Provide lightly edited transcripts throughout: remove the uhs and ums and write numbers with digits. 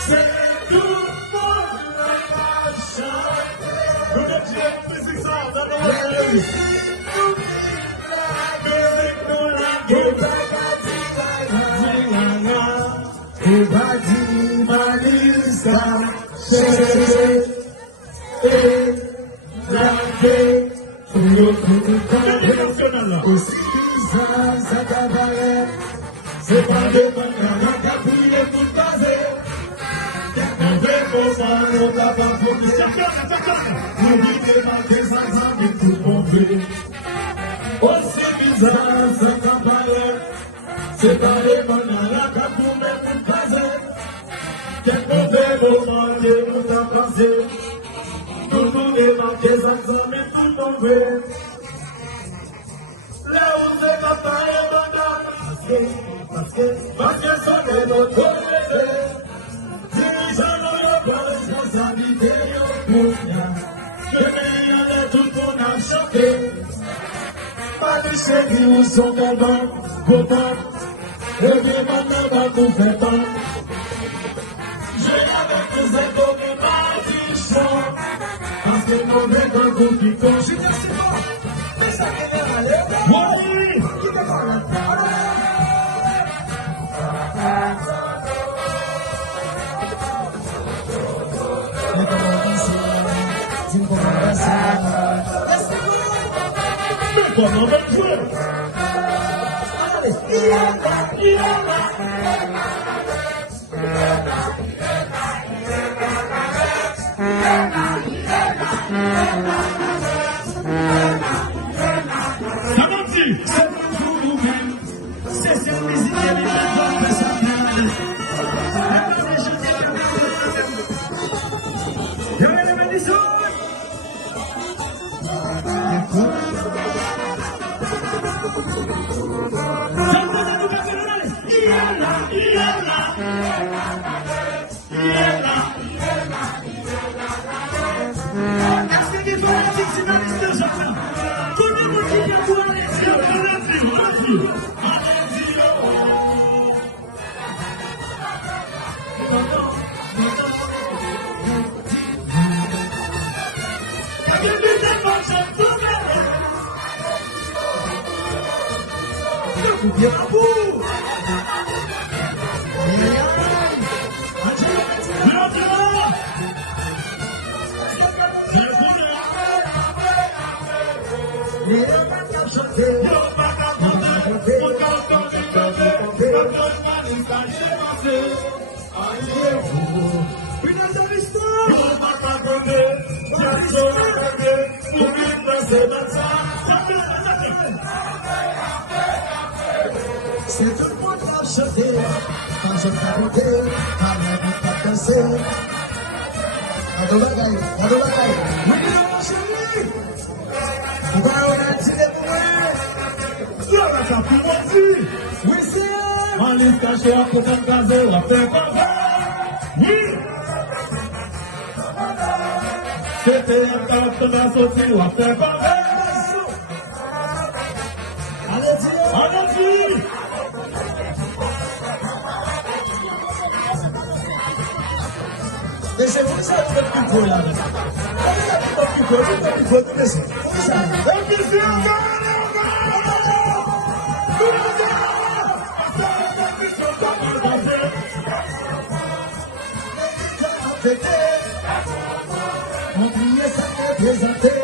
C'est tout pour la passion. Nous devons musique ça, dans nos musique nous la Ubadi Malisa, Shere, Lake, aussi Zakabaye, c'est pas de manière à capiller tout basé. On veut qu'on s'en va pas pour que ça vous dites pas que ça s'en est tout compris. Aussi bizarre, Zakabaye, c'est pas de manière à capiller tout basé. Quel mauvais moment de nous a passé. Tout le monde est marqué, ça s'en est tout tombé. Là où c'est papa et madame, parce que ça est notre côté. Dirigeant dans la responsabilité, pour rien. Je n'ai rien de tout qu'on a choqué. Pas de chérie où sont devant, pourtant, le vieux maintenant va tout faire tant. Je l'avais tous un peu de magicien, parce que mon mec un coup qui compte. Je suis assez fort, mais ça m'est allé. Oui, qui te parle? Mais comment va jouer? Samedi, c'est toujours nous-mêmes. C'est cette musique qui est là, ça bien à bout. C'est tout le monde qui a chanté, quand je t'ai monté, quand je t'ai dansé. Adolagaï, oui, mon chéri, pourquoi on a tiré pour moi? Tu as la plus montée, oui, c'est. On les cache pour t'en caser, on fait pas. Oui. C'était un temps qu'on a sauté, on fait pas. Allez-y. Mais c'est pour ça que tu fais plus là. C'est ça. On criait ça pour présenter.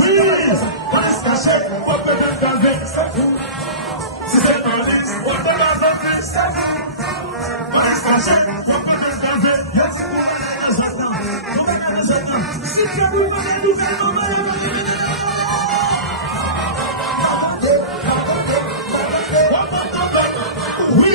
Oui, passe caché, on peut le gaver, c'est fou. Si c'est pas lisse, on peut la gaver, c'est fou. Passe caché, on peut le gaver, y'a si vous allez dans un temps, vous allez dans un temps. Si tu as vous allez nous faire tomber. Oui.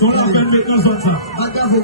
Son appel maintenant,